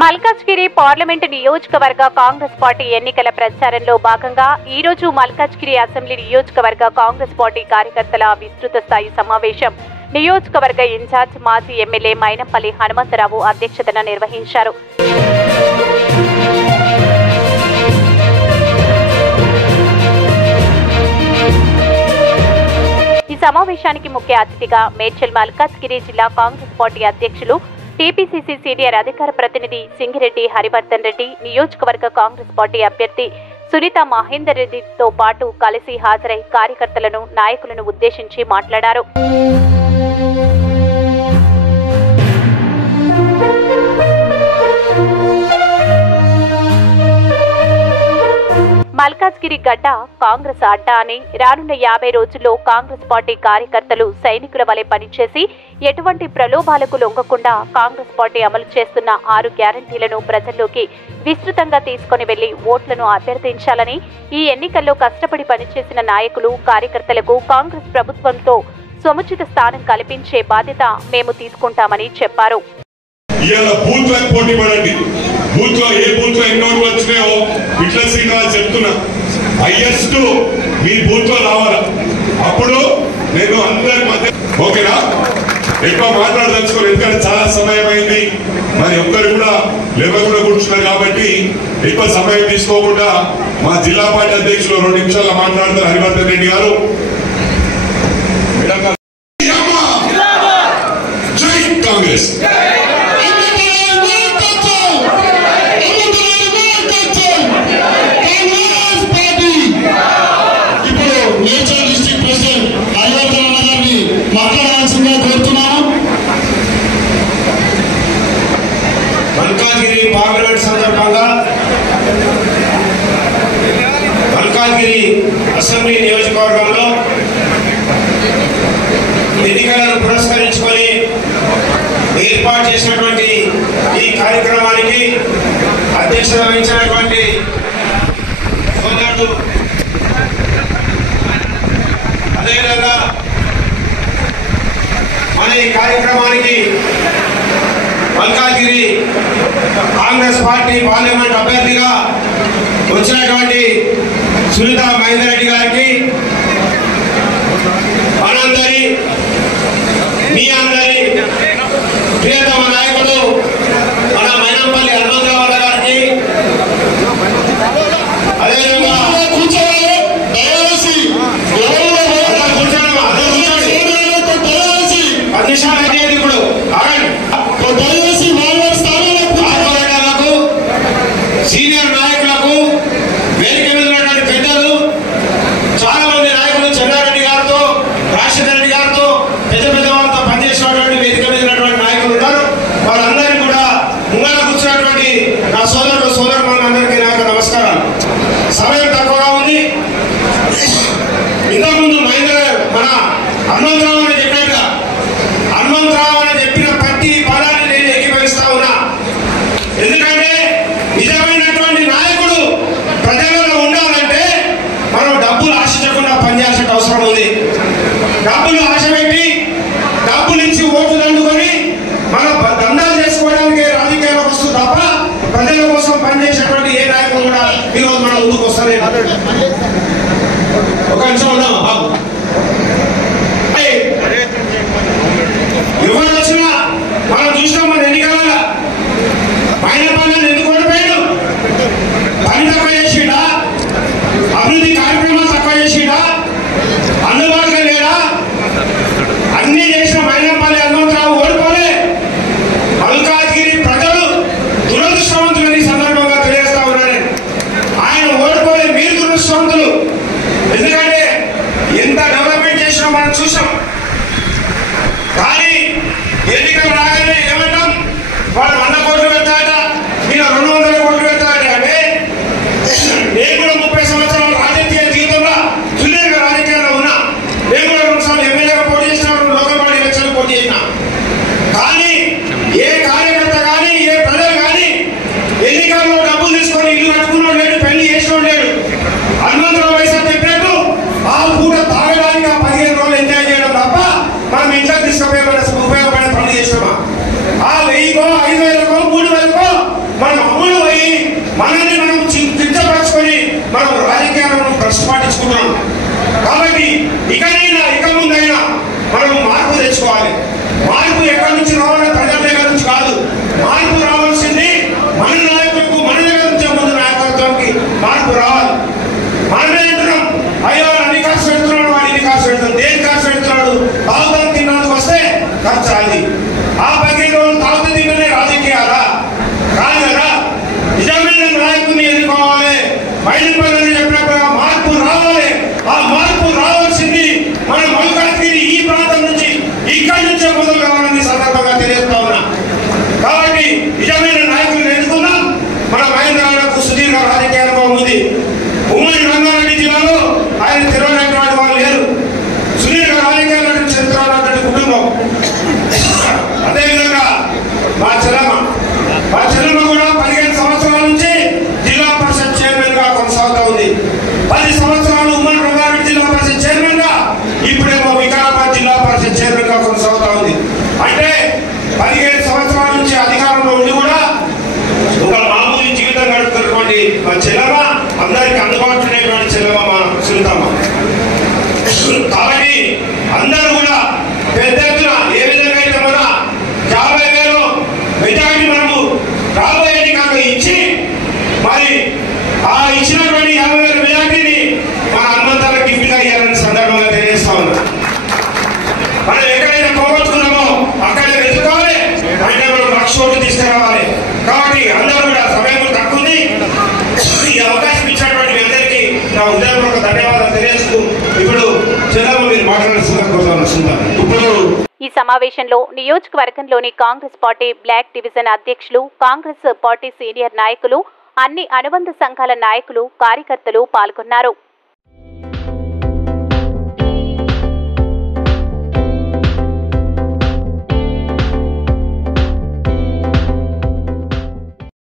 Malkajgiri parliament నియోజకవర్గ Congress party ఎన్నికల ప్రచారంలో భాగంగా ఈ రోజు మల్కాజ్గిరి అసెంబ్లీ నియోజకవర్గ కాంగ్రెస్ పార్టీ కార్యకర్తల విస్తృత స్థాయి సమావేశం నియోజకవర్గ ఇన్ఛార్జ్ మాజీ ఎమ్మెల్యే మైనంపల్లి హనుమంతరావు అధ్యక్షతన నిర్వహించారు. ఈ సమావేశానికి ముఖ్య అతిథిగా మేడ్చల్ మల్కాజ్గిరి జిల్లా కాంగ్రెస్ పార్టీ అధ్యక్షులు టీపీసీసీ సీనియర్ అధికార ప్రతినిధి సింగిరెడ్డి హరివర్ధన్ రెడ్డి, నియోజకవర్గ కాంగ్రెస్ పార్టీ అభ్యర్థి సునీత మహేందర్ రెడ్డితో పాటు కలిసి హాజరై కార్యకర్తలను నాయకులను ఉద్దేశించి మాట్లాడారు. మల్కాజ్గిరి గడ్డ కాంగ్రెస్ అడ్డా అని, రానున్న 50 రోజుల్లో కాంగ్రెస్ పార్టీ కార్యకర్తలు సైనికుల వలె పనిచేసి ఎటువంటి ప్రలోభాలకు లొంగకుండా కాంగ్రెస్ పార్టీ అమలు చేస్తున్న 6 గ్యారంటీలను ప్రజల్లోకి విస్తృతంగా తీసుకుని వెళ్లి ఓట్లను అభ్యర్థించాలని, ఈ ఎన్నికల్లో కష్టపడి పనిచేసిన నాయకులు కార్యకర్తలకు కాంగ్రెస్ ప్రభుత్వంతో సముచిత స్థానం కల్పించే బాధ్యత మేము తీసుకుంటామని చెప్పారు. బూత్ లో ఏ బూత్ లో ఎన్నో వచ్చినాయో ఇట్లా శ్రీనివాస్ చెప్తున్నా, హైయెస్ట్ మీ బూత్ లో రావాలా, అప్పుడు నేను అందరి మధ్య ఓకేనా ఎక్కువ మాట్లాడదలుచుకోను, ఎందుకంటే చాలా సమయం అయింది, మరి ఒక్కరు కూడా లేవకుండా కూర్చున్నారు కాబట్టి ఎక్కువ సమయం తీసుకోకుండా మా జిల్లా పార్టీ అధ్యక్షులు 2 నిమిషాల్లో మాట్లాడతారు హరివర్ధన్ రెడ్డి గారు. జై కాంగ్రెస్. మల్కాజ్గిరి పార్లమెంట్ సందర్భంగా మల్కాజ్గిరి అసెంబ్లీ నియోజకవర్గంలో ఎన్నికలను పురస్కరించుకొని ఏర్పాటు చేసినటువంటి ఈ కార్యక్రమానికి అధ్యక్షత వహించినటువంటి సోదరుడు, అదేవిధంగా మన ఈ కార్యక్రమానికి మల్కాజ్గిరి కాంగ్రెస్ పార్టీ పార్లమెంట్ అభ్యర్థిగా వచ్చినటువంటి సునీత మహేందర్ రెడ్డి గారికి, మనందరి మీ అందరి ప్రియతమ నాయకుడు మన మైనంపల్లి హనుమంతరావు గారికి, అదేవిధంగా సీనియర్ నాయకులకు, వేదిక మీద ఉన్నటువంటి పెద్దలు, చాలా మంది నాయకులు చెన్నారెడ్డి గారితో, రాజశేఖర రెడ్డి గారితో, పెద్ద పెద్ద వాళ్ళతో పనిచేసినటువంటి వేదిక మీద ఉన్నటువంటి నాయకులు ఉన్నారు. వాళ్ళందరినీ కూడా ముంగళ కూర్చున్నటువంటి నా సోదరులందరికీ నాకు నమస్కారాలు. సమయం తక్కువగా ఉంది. ఇంతకుముందు మన హనుమంతరావు అని చెప్పినట్టుగా హనుమంతరావు అని చెప్పిన ప్రతి పదాన్ని నేను ఏకీభవిస్తా ఉన్నా. ఎందుకంటే నిజమైనటువంటి నాయకుడు ప్రజలలో ఉండాలంటే మనం డబ్బులు ఆశించకుండా పనిచేయాల్సిన అవసరం ఉంది. డబ్బులు ఆశ పెట్టి డబ్బులు ఇచ్చి ఓట్లు దండుకొని మనం దండాలు చేసుకోవడానికి రాజకీయాలకు వస్తుంది తప్ప ప్రజల కోసం పనిచేసేటువంటి ఏ నాయకులు కూడా ఈరోజు మనం ముందుకు వస్తానే. ఒక నిమిషం ఉన్నాం బాబు. ఎవరు వచ్చినా మనం చూసినాం, మన ఎన్నికల మైనంపల్లిని ఎందుకు ఓడిపోయాడు? పని తక్కువ చేసిండా? అభివృద్ధి కార్యక్రమాలు తక్కువ చేసిండా? అందుబాటులో లేడా? అన్ని చేసిన మైనంపల్లి హనుమంతరావు ఓడిపోలే. మల్కాజ్గిరి ప్రజలు దురదృష్టవంతులని సందర్భంగా తెలియజేస్తా ఉన్నాను. ఆయన ఓడిపోలే, మీరు దురదృష్టవంతులు. ఎందుకంటే ఎంత డెవలప్మెంట్ చేసినా మనం చూసాం. కానీ ఎన్నికలు రాగానే ఏమంటాం? వాళ్ళు 100 కోట్లు పెడతారట, ఈయన 200 కోట్లు పెడతారట. అంటే నేను కూడా 30 సంవత్సరాల రాజకీయ జీవితంలో సుదీర్ఘ రాజకీయాల్లో ఉన్నా. నేను కూడా 2 సార్లు ఎమ్మెల్యేగా పోటీ చేసిన, లోకల్ బాడీ ఎలక్షన్ పోటీ చేసిన. కానీ ఏ కార్యకర్త కానీ ఏ ప్రజలు కానీ ఎన్నికల్లో డబ్బులు తీసుకొని ఇల్లు కట్టుకున్నాడు లేడు, పెళ్లి చేసినోడు లేడు. హనుమంతరావు వయసు చెప్పినట్టు ఆ పూట తాగడానికి 15 రోజులు ఎంజాయ్ చేయడం తప్ప మనం ఇంట్లో తీసుకుపోయే ఉపయోగపడే పనులు చేసినామా? ఆ 1000కో 5000కో మెజారిటీ మనము రాబోయే ఎన్నికల్లో ఇచ్చి మరి ఆ ఇచ్చినటువంటి 50,000 మెజారిటీని మన హనుమంతాలకు గిఫ్ట్గా ఇవ్వాలని సందర్భంగా తెలియజేస్తా ఉన్నాం. మనం ఎక్కడైనా పోగొట్టుకున్నామో అక్కడే వెతుకోవాలి, అంటే మనం 1,00,000 ఓట్లు తీసుకురావాలి. కాబట్టి అందరూ కూడా సమయం తక్కువ ఉంది. ఈ అవకాశం ఇచ్చినటువంటి మీ అందరికీ నా హృదయపూర్వక ధన్యవాదాలు తెలియజేస్తూ ఇప్పుడు చంద్రబాబు మీరు మాట్లాడుతున్నారు. ఇప్పుడు ఈ సమావేశంలో నియోజకవర్గంలోని కాంగ్రెస్ పార్టీ బ్లాక్ డివిజన్ అధ్యక్షులు, కాంగ్రెస్ పార్టీ సీనియర్ నాయకులు, అన్ని అనుబంధ సంఘాల నాయకులు, కార్యకర్తలు పాల్గొన్నారు.